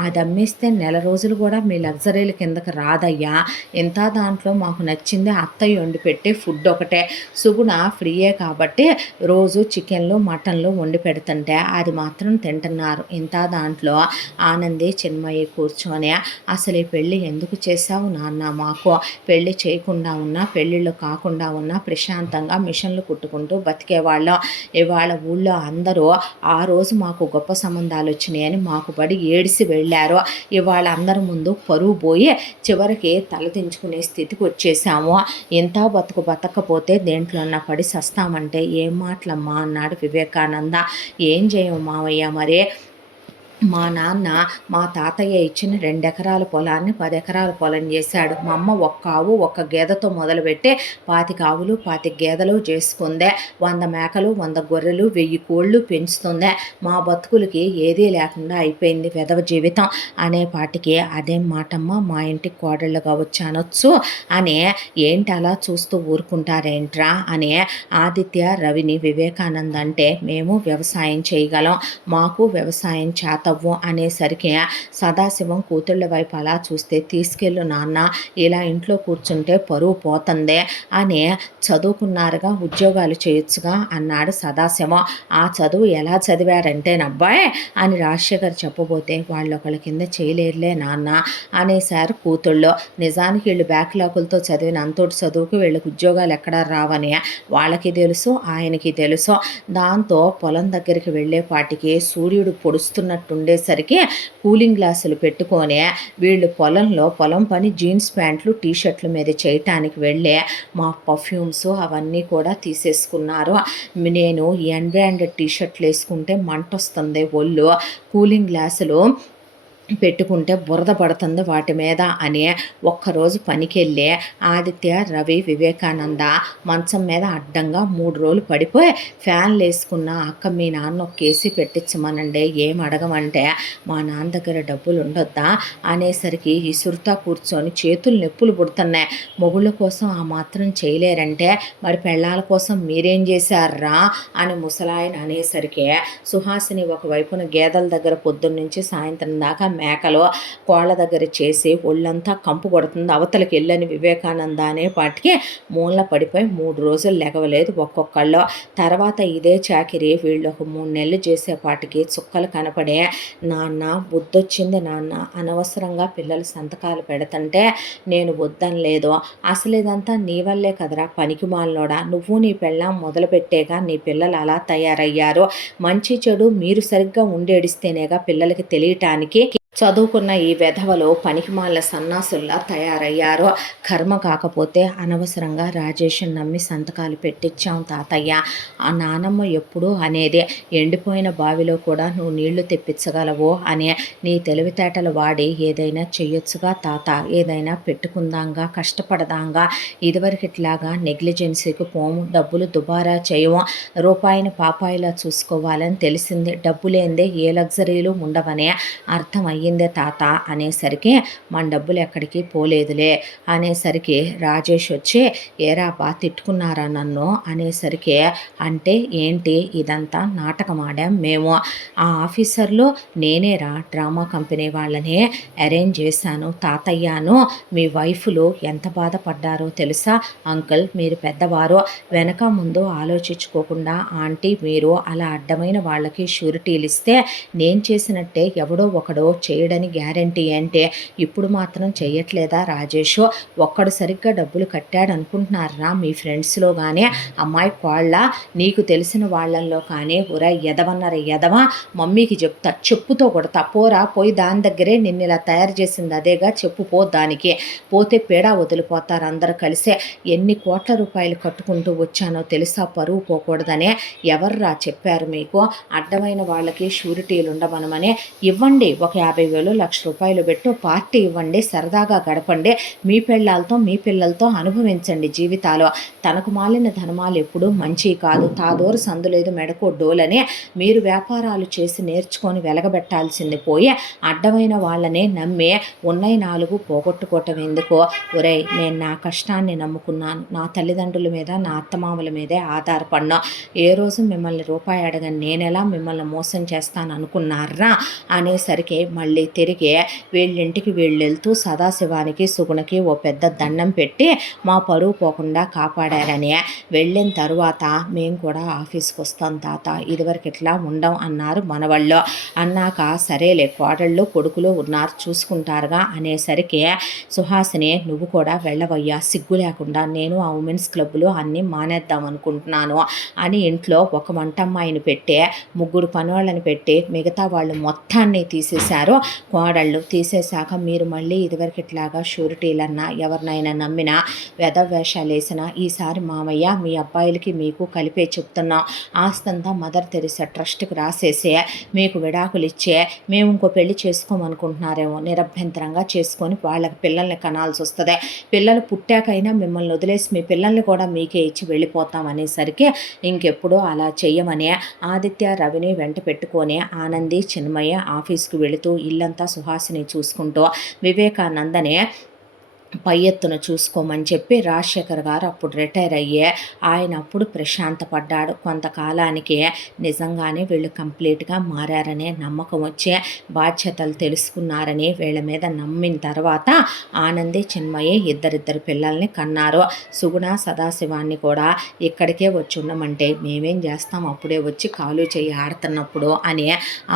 అది అమ్మేస్తే నెల రోజులు కూడా మీ లగ్జరీల కిందకి రాదయ్యా, ఇంత దాంట్లో మాకు నచ్చింది అత్తయ్య వండి పెట్టే ఫుడ్ ఒకటే, సుగుణ ఫ్రీయే కాబట్టి రోజు చికెన్లు మటన్లు వండి పెడుతుంటే అది మాత్రం తింటున్నారు, ఇంత దాంట్లో ఆనంది, చిన్మయ్య కూర్చొని అసలు ఈ పెళ్ళి ఎందుకు చేశావు నాన్న, మాకు పెళ్ళి చేయకుండా ఉన్నా పెళ్ళిళ్ళు కాకుండా ఉన్నా ప్రశాంతంగా మిషన్లు కుట్టుకుంటూ బతికేవాళ్ళం, ఇవాళ ఊళ్ళో అందరూ ఆ రోజు మాకు గొప్ప సంబంధాలు వచ్చినాయని మాకు పడి ఏడిసి వెళ్ళారు, ఇవాళ అందరి ముందు పరువు పోయి చివరికి తలదించుకునే స్థితికి వచ్చేసాము, ఇంత బతకపోతే దేంట్లోన్నా పడి సస్తామంటే ఏం మాటలమ్మా అన్నాడు వివేకానంద. ఏం చేయము మావయ్య, మరే మా నాన్న మా తాతయ్య ఇచ్చిన 2 ఎకరాల పొలాన్ని 10 ఎకరాల పొలం చేశాడు, మా అమ్మ ఒక్క ఆవు ఒక్క గేదెతో మొదలుపెట్టి 25 ఆవులు 25 గేదెలు చేసుకుందే, 100 మేకలు 100 గొర్రెలు 1000 కోళ్ళు పెంచుతుందే, మా బతుకులకి ఏదీ లేకుండా అయిపోయింది వెధవ జీవితం అనే పాటికి అదేం మాటమ్మ మా ఇంటికి కోడళ్ళుగా వచ్చానొచ్చు అని ఏంటి అలా చూస్తూ ఊరుకుంటారేంట్రా అని ఆదిత్య, రవిని వివేకానంద్ అంటే మేము వ్యవసాయం చేయగలం, మాకు వ్యవసాయం చేత అనేసరికి సదాశివం కూతుళ్ళ వైపు అలా చూస్తే తీసుకెళ్ళు నాన్న, ఇలా ఇంట్లో కూర్చుంటే పరువు పోతుందే అని, చదువుకున్నారుగా ఉద్యోగాలు చేయొచ్చుగా అన్నాడు సదాశివం. ఆ చదువు ఎలా చదివారంటేనబ్బాయి అని రాజశేఖర్ చెప్పబోతే వాళ్ళు ఒకళ్ళ కింద చేయలేరులే నాన్న అనేసారు కూతుళ్ళు. నిజానికి వీళ్ళు బ్యాక్లాగులతో చదివిన అంతోటి చదువుకు వీళ్ళకి ఉద్యోగాలు ఎక్కడా రావని వాళ్ళకి తెలుసు, ఆయనకి తెలుసు. దాంతో పొలం దగ్గరికి వెళ్ళేపాటికి సూర్యుడు పొడుస్తున్నట్టు ఉండేసరికి కూలింగ్ గ్లాసులు పెట్టుకొని వీళ్ళు పొలం పని జీన్స్ ప్యాంట్లు టీషర్ట్ల మీద చేయటానికి వెళ్ళే మా పర్ఫ్యూమ్స్ అవన్నీ కూడా తీసేసుకున్నారు. నేను బ్రాండెడ్ టీషర్ట్లు వేసుకుంటే మంట వస్తుంది ఒళ్ళు, కూలింగ్ గ్లాసులు పెట్టుకుంటే బురద పడుతుంది వాటి మీద అని ఒక్కరోజు పనికెళ్ళి ఆదిత్య, రవి, వివేకానంద మంచం మీద అడ్డంగా 3 రోజులు పడిపోయి ఫ్యాన్లు వేసుకున్న అక్క మీ నాన్న ఒక కేసీ పెట్టించమనండి ఏం అడగమంటే మా నాన్న దగ్గర డబ్బులు ఉండొద్దా అనేసరికి ఇసురుతా కూర్చొని చేతులు నొప్పులు పుడుతున్నాయి. మొగుళ్ళ కోసం ఆ మాత్రం చేయలేరంటే మరి పెళ్ళాల కోసం మీరేం చేశారా అని ముసలాయన అనేసరికి సుహాసిని ఒకవైపున గేదెల దగ్గర పొద్దున్నుంచి సాయంత్రం దాకా మేకలు కోళ్ళ దగ్గర చేసి ఒళ్ళంతా కంపు కొడుతుంది, అవతలకి వెళ్ళని వివేకానంద అనే పాటికి మూల పడిపోయి 3 రోజులు లెగవలేదు ఒక్కొక్కళ్ళు. తర్వాత ఇదే చాకిరి వీళ్ళు ఒక 3 నెలలు చేసేపాటికి చుక్కలు కనపడే నాన్న బుద్ధొచ్చింది నాన్న, అనవసరంగా పిల్లలు సంతకాలు పెడుతుంటే నేను వద్దని లేదు, అసలు ఇదంతా నీ వల్లే కదరా పనికి మాలినోడా, నువ్వు నీ పెళ్ళాం మొదలుపెట్టేగా నీ పిల్లలు అలా తయారయ్యారు, మంచి చెడు మీరు సరిగ్గా ఉండేడిస్తేనేగా పిల్లలకి తెలియటానికి చదువుకున్న ఈ వెధవలు పనికిమాల సన్నాసుల్లా తయారయ్యారో, కర్మ కాకపోతే అనవసరంగా రాజేష్ని నమ్మి సంతకాలు పెట్టించాం తాతయ్య. ఆ నానమ్మ ఎప్పుడూ అనేదే ఎండిపోయిన బావిలో కూడా నువ్వు నీళ్లు తెప్పించగలవు అని, నీ తెలివితేటలు వాడి ఏదైనా చెయ్యొచ్చుగా తాత, ఏదైనా పెట్టుకుందాంగా, కష్టపడదాంగా, ఇదివరకు ఇట్లాగా నెగ్లిజెన్సీకి పోము, డబ్బులు దుబారా చేయము, రూపాయిని పాపాయిలా చూసుకోవాలని తెలిసింది, డబ్బు లేనిదే ఏ లగ్జరీలు ఉండవనే అర్థమయ్యిందే తాత అనేసరికి మన డబ్బులు ఎక్కడికి పోలేదులే అనేసరికి రాజేష్ వచ్చి ఏరా బా తిట్టుకున్నారా నన్ను అనేసరికి అంటే ఏంటి ఇదంతా నాటకం ఆడాం మేము, ఆ ఆఫీసర్లు నేనేరా డ్రామా కంపెనీ వాళ్ళని అరేంజ్ చేశాను తాతయ్యను, మీ వైఫ్లు ఎంత బాధపడ్డారో తెలుసా అంకుల్, మీరు పెద్దవారు వెనక ముందు ఆలోచించుకోకుండా ఆంటీ మీరు అలా అడ్డమైన వాళ్ళకి షూరిటీలు ఇస్తే నేను చేసినట్టే ఎవడో ఒకడో చేయడని గ్యారంటీ అంటే ఇప్పుడు మాత్రం చెయ్యట్లేదా రాజేష్, ఒక్కడు సరిగ్గా డబ్బులు కట్టాడు అనుకుంటున్నారా మీ ఫ్రెండ్స్లో కానీ అమ్మాయి కోళ్ళ నీకు తెలిసిన వాళ్ళల్లో కానీ ఒరా ఎదవన్నర ఎదవ మమ్మీకి చెప్తా చెప్పుతో కొడతా పోరా పోయి దాని దగ్గరే నిన్ను ఇలా తయారు చేసింది అదేగా చెప్పు పో దానికి, పోతే పేడా వదిలిపోతారు అందరు కలిసే, ఎన్ని కోట్ల రూపాయలు కట్టుకుంటూ వచ్చానో తెలుసా పరువు పోకూడదనే, ఎవర్రా చెప్పారు మీకు అడ్డమైన వాళ్ళకి షూరిటీలు ఉండమనమని, ఇవ్వండి ఒక 50,000 1,00,000 పెట్టు పార్టీ ఇవ్వండి, సరదాగా గడపండి, మీ పెళ్ళాలతో మీ పిల్లలతో అనుభవించండి జీవితాలు, తనకు మాలిన ధర్మాలు ఎప్పుడూ మంచి కాదు, తాదోరు సందులేదు మెడకో డోలని మీరు వ్యాపారాలు చేసి నేర్చుకొని వెలగబెట్టాల్సింది పోయి అడ్డమైన వాళ్ళనే నమ్మి ఉన్నాయి 4 పోగొట్టుకోవటం ఎందుకు, ఒరేయ్ నేను నా కష్టాన్ని నమ్ముకున్నాను, నా తల్లిదండ్రుల మీద నా అత్తమామల మీదే ఆధారపడినా, ఏ రోజు మిమ్మల్ని రూపాయి అడగని నేనెలా మిమ్మల్ని మోసం చేస్తాను అనుకున్నారా అనేసరికి మళ్ళీ తిరిగి వీళ్ళింటికి వెళ్తూ సదాశివానికి సుగుణకి ఓ పెద్ద దండం పెట్టి మా పరువు పోకుండా కాపాడారని, వెళ్ళిన తరువాత మేము కూడా ఆఫీస్కి వస్తాం తాత ఇదివరకు ఇట్లా ఉండం అన్నారు మనవాళ్ళు, అన్నాక సరేలే కోడళ్ళు కొడుకులు ఉన్నారు చూసుకుంటారుగా అనేసరికి సుహాసిని నువ్వు కూడా వెళ్ళవయ్యా సిగ్గు లేకుండా, నేను ఆ ఉమెన్స్ క్లబ్లో అన్నీ మానేద్దాం అనుకుంటున్నాను అని ఇంట్లో ఒక వంటమ్మాయిని పెట్టి 3 పనివాళ్ళని పెట్టి మిగతా వాళ్ళు మొత్తాన్ని తీసేశారు. కోడళ్ళు తీసేశాక మీరు మళ్ళీ ఇదివరకు ఇట్లాగా షూరిటీలన్నా ఎవరినైనా నమ్మినా వేషాలు వేసినా ఈసారి మామయ్య మీ అబ్బాయిలకి మీకు కలిపే చెప్తున్నాం, ఆస్తంతా మదర్ తెరిసా ట్రస్ట్కి రాసేసే మీకు విడాకులు ఇచ్చే మేము ఇంకో పెళ్లి చేసుకోమనుకుంటున్నారేమో నిరభ్యంతరంగా చేసుకొని వాళ్ళకి పిల్లల్ని కనాల్సి వస్తుంది, పిల్లలు పుట్టాకైనా మిమ్మల్ని వదిలేసి మీ పిల్లల్ని కూడా మీకే ఇచ్చి వెళ్ళిపోతాం అనేసరికి ఇంకెప్పుడు అలా చెయ్యమని ఆదిత్య, రవిని వెంట పెట్టుకొని ఆనంది, చిన్మయ్య ఆఫీస్కి వెళుతూ ఇల్లంతా సుహాసిని చూసుకుంటూ వివేకానందనే పై ఎత్తున చూసుకోమని చెప్పి రాజశేఖర్ గారు అప్పుడు రిటైర్ అయ్యే ఆయన అప్పుడు ప్రశాంతపడ్డాడు. కొంతకాలానికి నిజంగానే వీళ్ళు కంప్లీట్గా మారారనే నమ్మకం వచ్చే బాధ్యతలు తెలుసుకున్నారని వీళ్ళ మీద నమ్మిన తర్వాత ఆనంది, చిన్మయ్య ఇద్దరిద్దరు పిల్లల్ని కన్నారు. సుగుణ, సదాశివాన్ని కూడా ఇక్కడికే వచ్చి ఉండమంటే మేమేం చేస్తాం అప్పుడే వచ్చి కాలు చెయ్యి ఆడుతున్నప్పుడు అని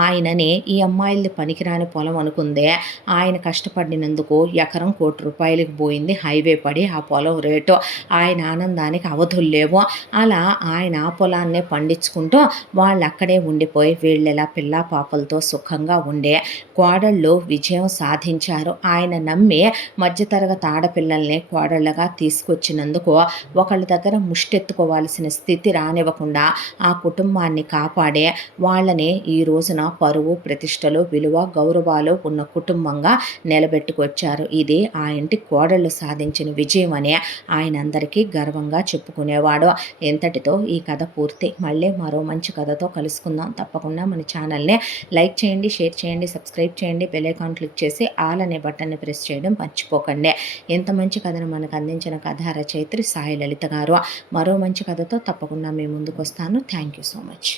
ఆయనని ఈ అమ్మాయిలది పనికిరాని పొలం అనుకుందే, ఆయన కష్టపడినందుకు ఎకరం ₹1,00,00,000 అవతలికి పోయింది హైవే పడి ఆ పొలం రేటు. ఆయన ఆనందానికి అవధులు లేవు. అలా ఆయన ఆ పొలాన్నే పండించుకుంటూ వాళ్ళక్కడే ఉండిపోయి వీళ్ళెలా పిల్లా పాపలతో సుఖంగా ఉండే. కోడళ్ళు విజయం సాధించారు. ఆయన నమ్మి మధ్యతరగతి ఆడపిల్లల్ని కోడళ్ళగా తీసుకొచ్చినందుకు ఒకళ్ళ దగ్గర ముష్టెత్తుకోవాల్సిన స్థితి రానివ్వకుండా ఆ కుటుంబాన్ని కాపాడే వాళ్ళని ఈ రోజున పరువు, ప్రతిష్టలు, విలువ, గౌరవాలు ఉన్న కుటుంబంగా నిలబెట్టుకొచ్చారు. ఇది ఆ ఇంటి కోడళ్ళు సాధించిన విజయం అని ఆయన అందరికీ గర్వంగా చెప్పుకునేవాడు. ఇంతటితో ఈ కథ పూర్తి. మళ్ళీ మరో మంచి కథతో కలుసుకుందాం. తప్పకుండా మన ఛానల్ని లైక్ చేయండి, షేర్ చేయండి, సబ్స్క్రైబ్ చేయండి, బెల్ ఐకాన్ క్లిక్ చేసి ఆల్ అనే బటన్ని ప్రెస్ చేయడం మర్చిపోకండి. ఇంత మంచి కథను మనకు అందించిన కథా రచయిత్రి సాయి లలిత గారు. మరో మంచి కథతో తప్పకుండా మీ ముందుకు వస్తాను. Thank you so much.